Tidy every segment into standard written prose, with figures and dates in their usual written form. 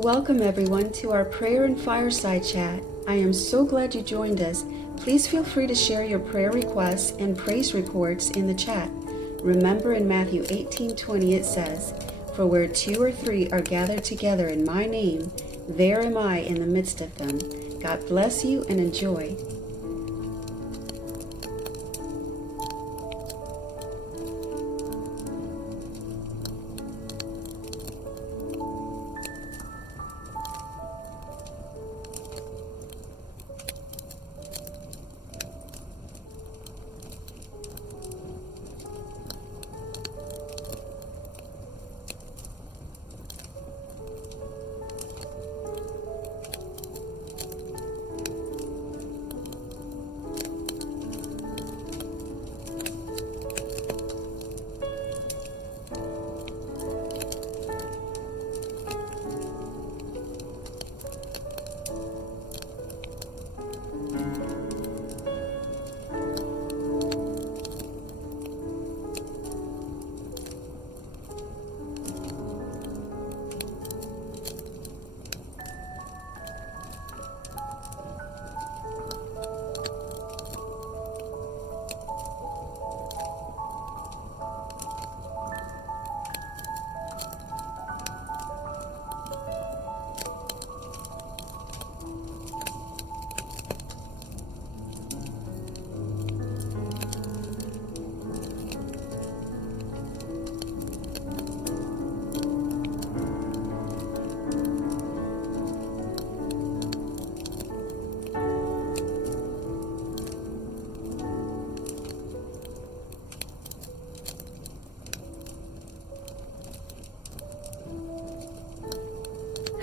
Welcome everyone to our prayer and fireside chat. I am so glad you joined us. Please feel free to share your prayer requests and praise reports in the chat. Remember in Matthew 18:20 it says, "For where 2 or 3 are gathered together in my name, there am I in the midst of them." God bless you and enjoy.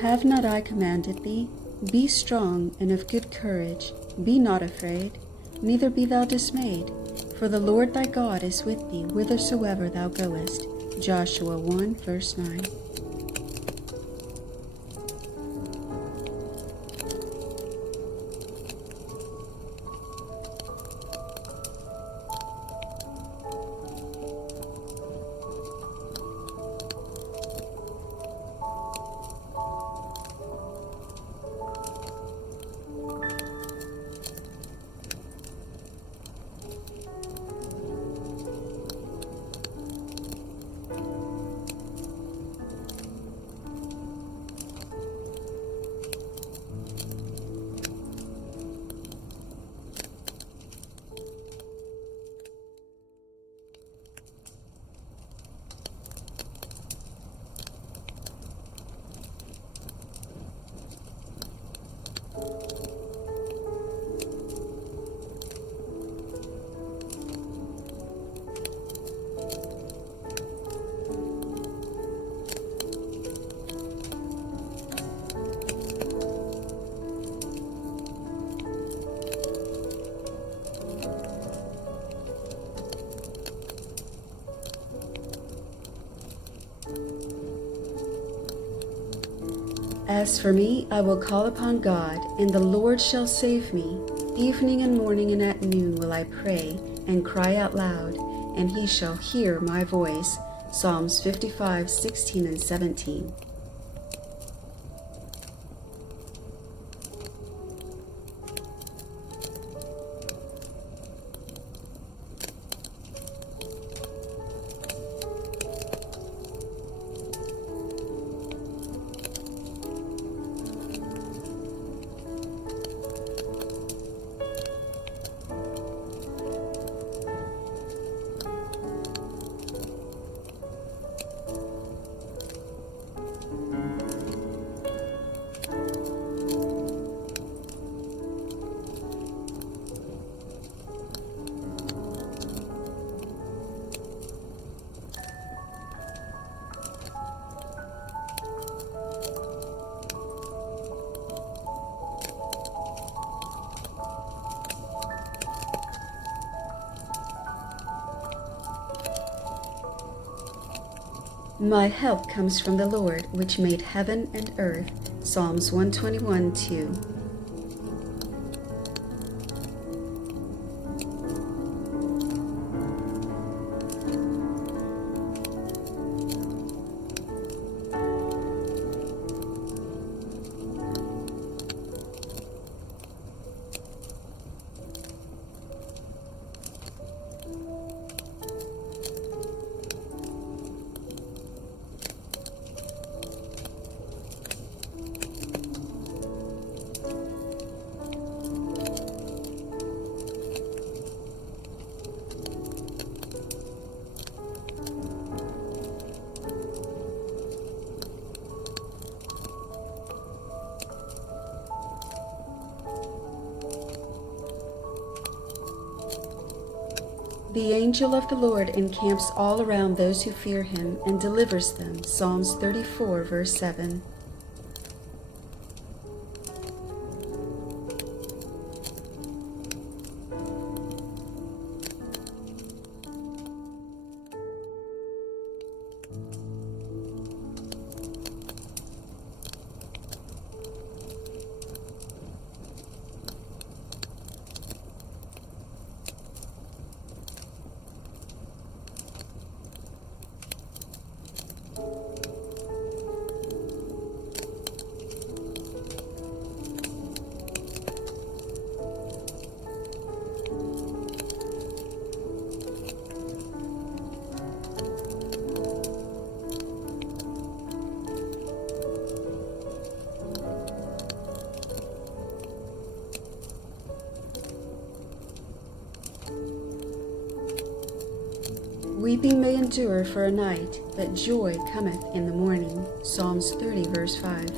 Have not I commanded thee? Be strong and of good courage. Be not afraid, neither be thou dismayed. For the Lord thy God is with thee whithersoever thou goest. Joshua 1 verse 9. As for me, I will call upon God, and the Lord shall save me. Evening and morning and at noon will I pray and cry out loud, and he shall hear my voice. Psalms 55:16 and 17. My help comes from the Lord, which made heaven and earth. Psalms 121:2. The angel of the Lord encamps all around those who fear him and delivers them. Psalms 34, verse 7. Weeping may endure for a night, but joy cometh in the morning. Psalms 30, verse 5.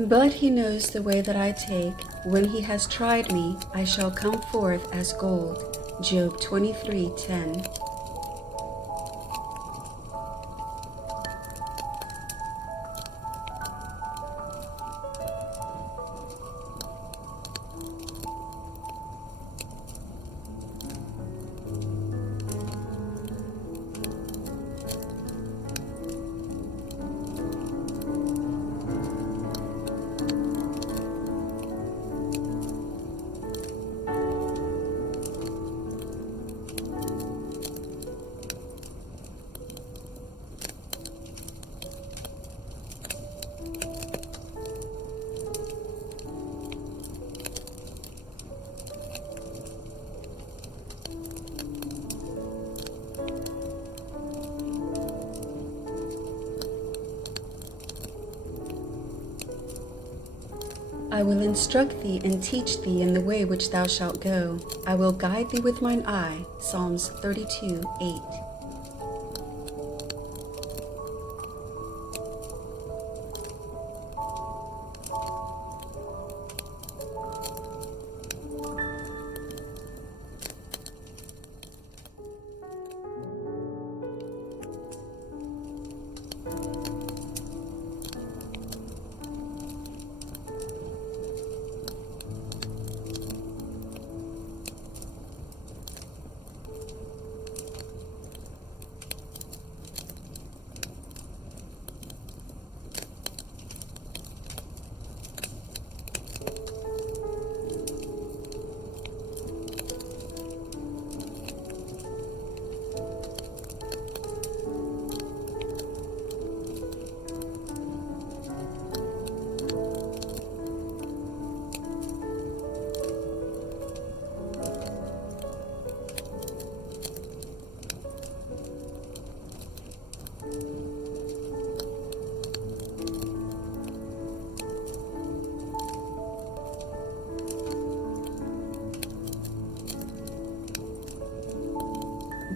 But he knows the way that I take. When he has tried me, I shall come forth as gold. Job 23:10. I will instruct thee and teach thee in the way which thou shalt go. I will guide thee with mine eye. Psalms 32:8.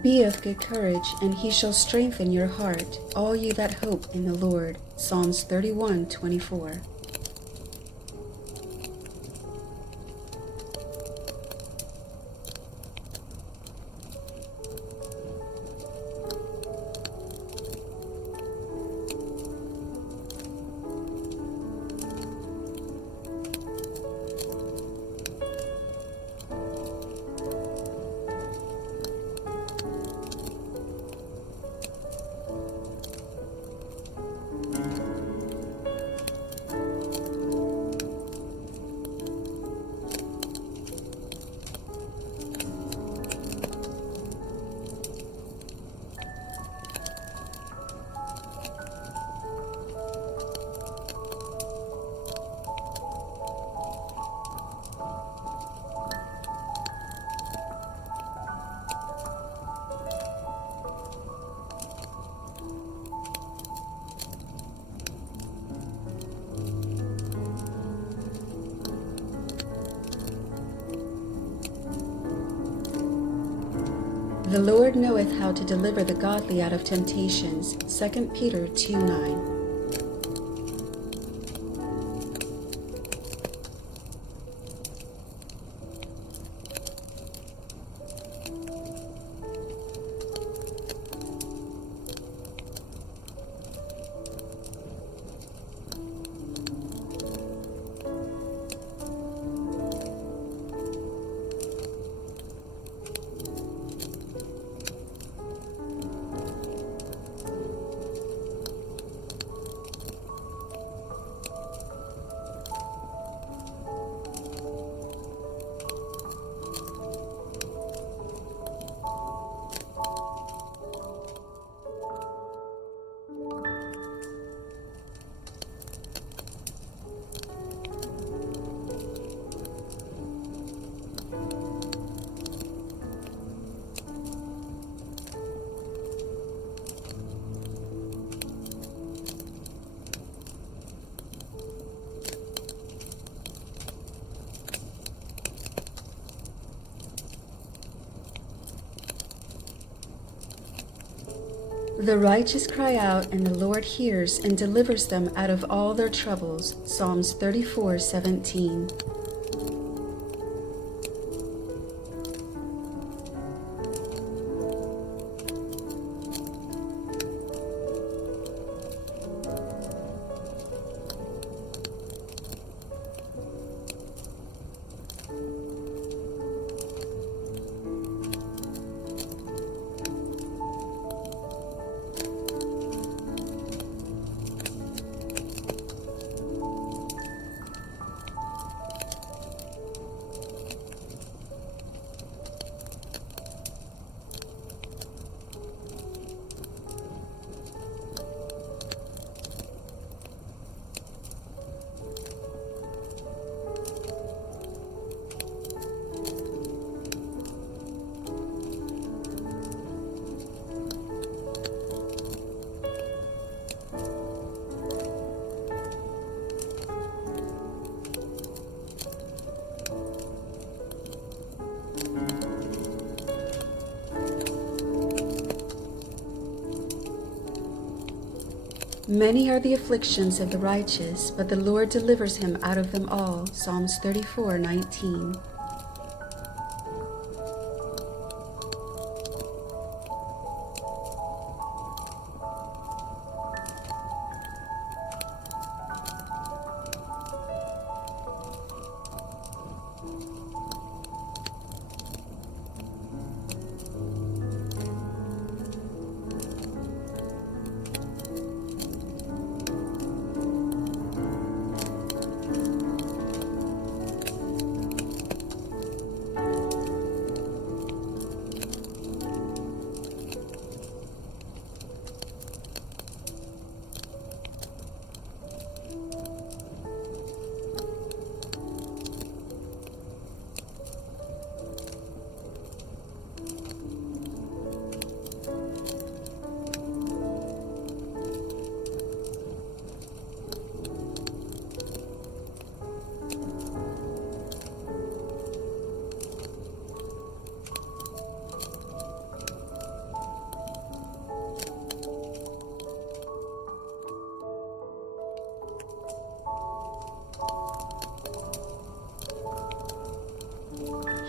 Be of good courage, and he shall strengthen your heart, all you that hope in the Lord. Psalms 31:24. The Lord knoweth how to deliver the godly out of temptations. 2 Peter 2:9. The righteous cry out, and the Lord hears and delivers them out of all their troubles. Psalms 34:17. Many are the afflictions of the righteous, but the Lord delivers him out of them all. Psalms 34:19.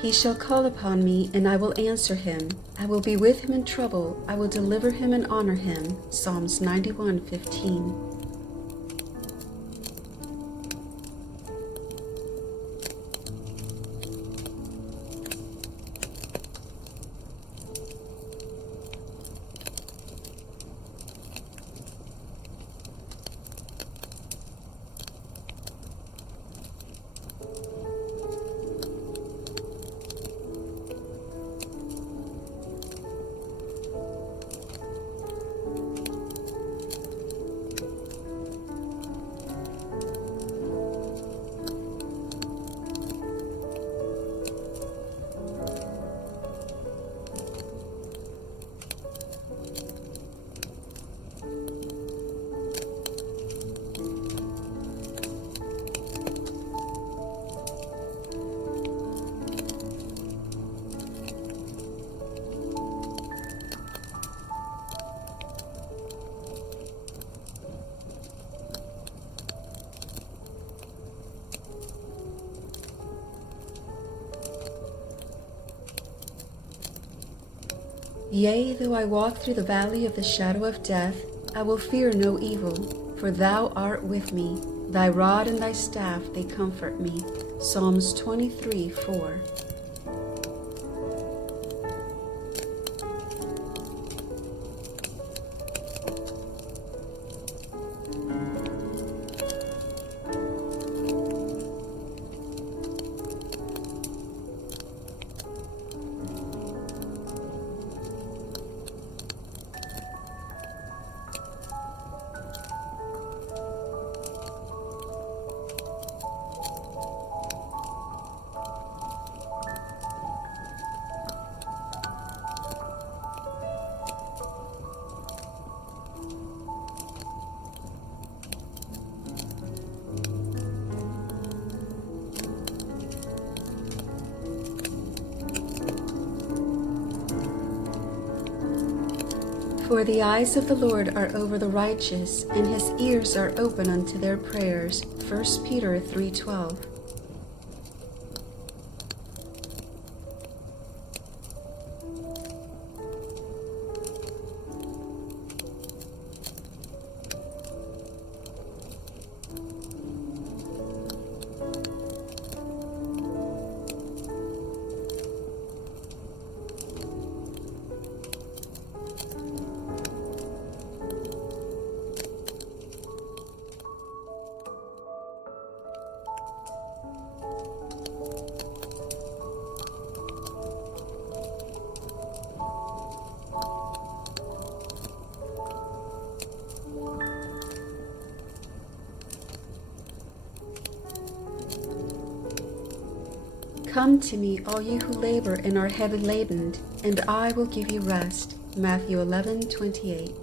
He shall call upon me, and I will answer him. I will be with him in trouble. I will deliver him and honor him. Psalms 91:15. Yea, though I walk through the valley of the shadow of death, I will fear no evil, for thou art with me. Thy rod and thy staff, they comfort me. Psalms 23:4. For the eyes of the Lord are over the righteous, and his ears are open unto their prayers. 1 Peter 3:12. Come to me, all you who labor and are heavy laden, and I will give you rest. Matthew 11:28.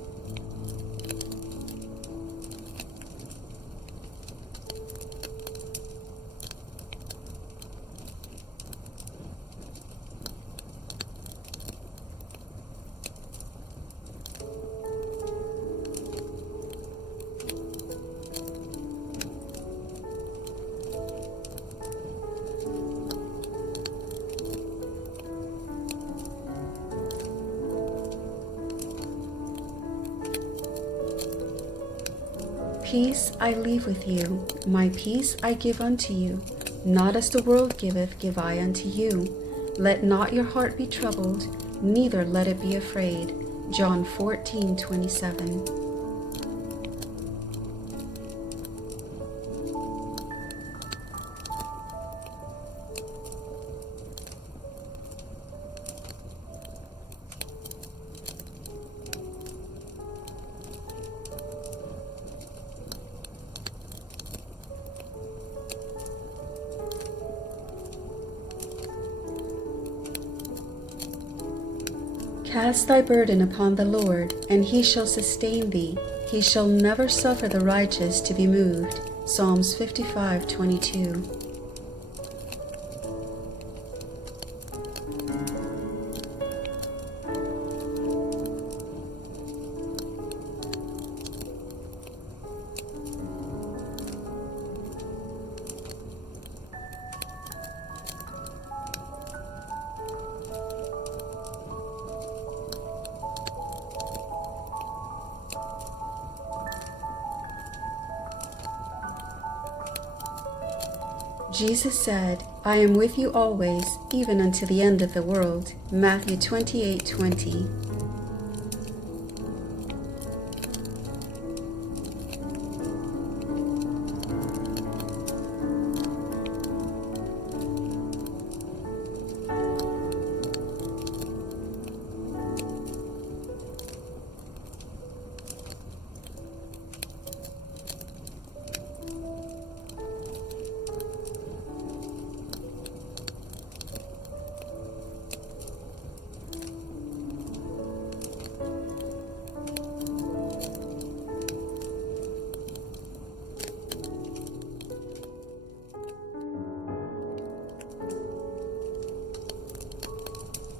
Peace I leave with you, my peace I give unto you. Not as the world giveth, give I unto you. Let not your heart be troubled, neither let it be afraid. John 14:27. Cast thy burden upon the Lord, and he shall sustain thee. He shall never suffer the righteous to be moved. Psalms 55:22. Jesus said, I am with you always, even unto the end of the world. Matthew 28:20.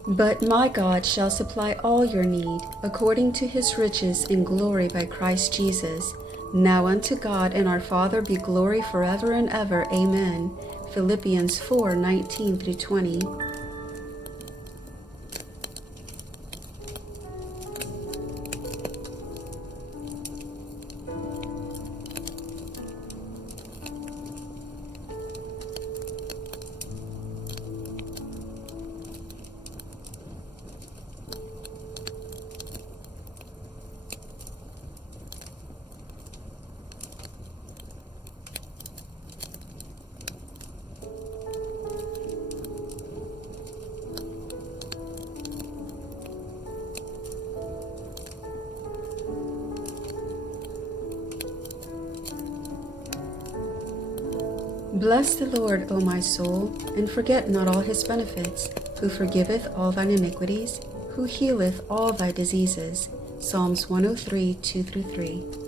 But my God shall supply all your need, according to his riches in glory by Christ Jesus. Now unto God and our Father be glory forever and ever. Amen. Philippians 4:19-20. Bless the Lord, O my soul, and forget not all his benefits, who forgiveth all thine iniquities, who healeth all thy diseases. Psalms 103, 2-3.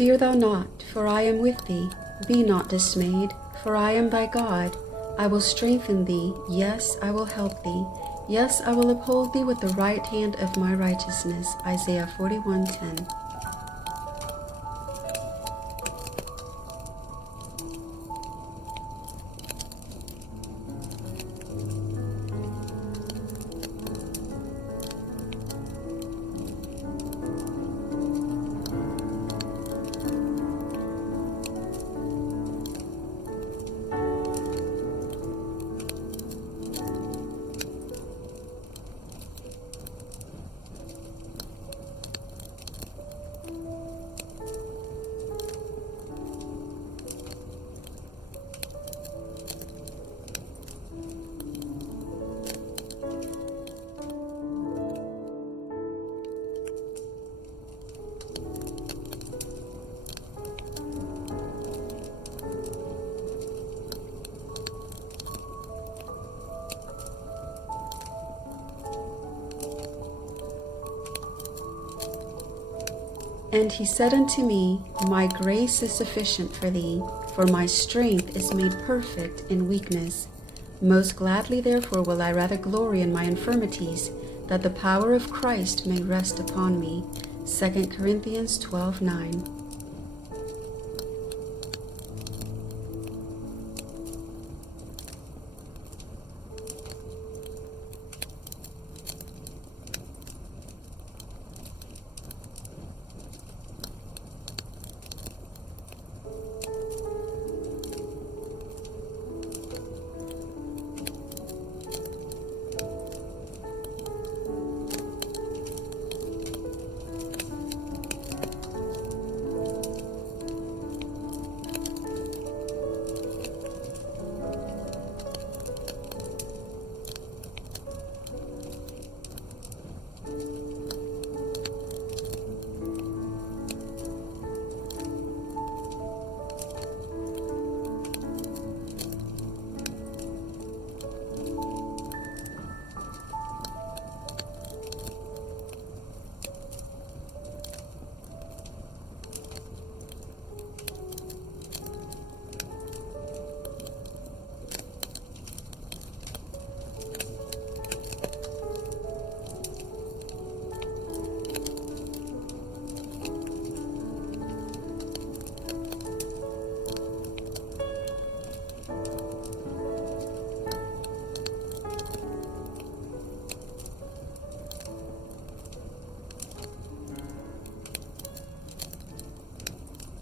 Fear thou not, for I am with thee. Be not dismayed, for I am thy God. I will strengthen thee, yes, I will help thee. Yes, I will uphold thee with the right hand of my righteousness. Isaiah 41:10. And he said unto me, My grace is sufficient for thee, for my strength is made perfect in weakness. Most gladly therefore will I rather glory in my infirmities, that the power of Christ may rest upon me. 2 Corinthians 12:9.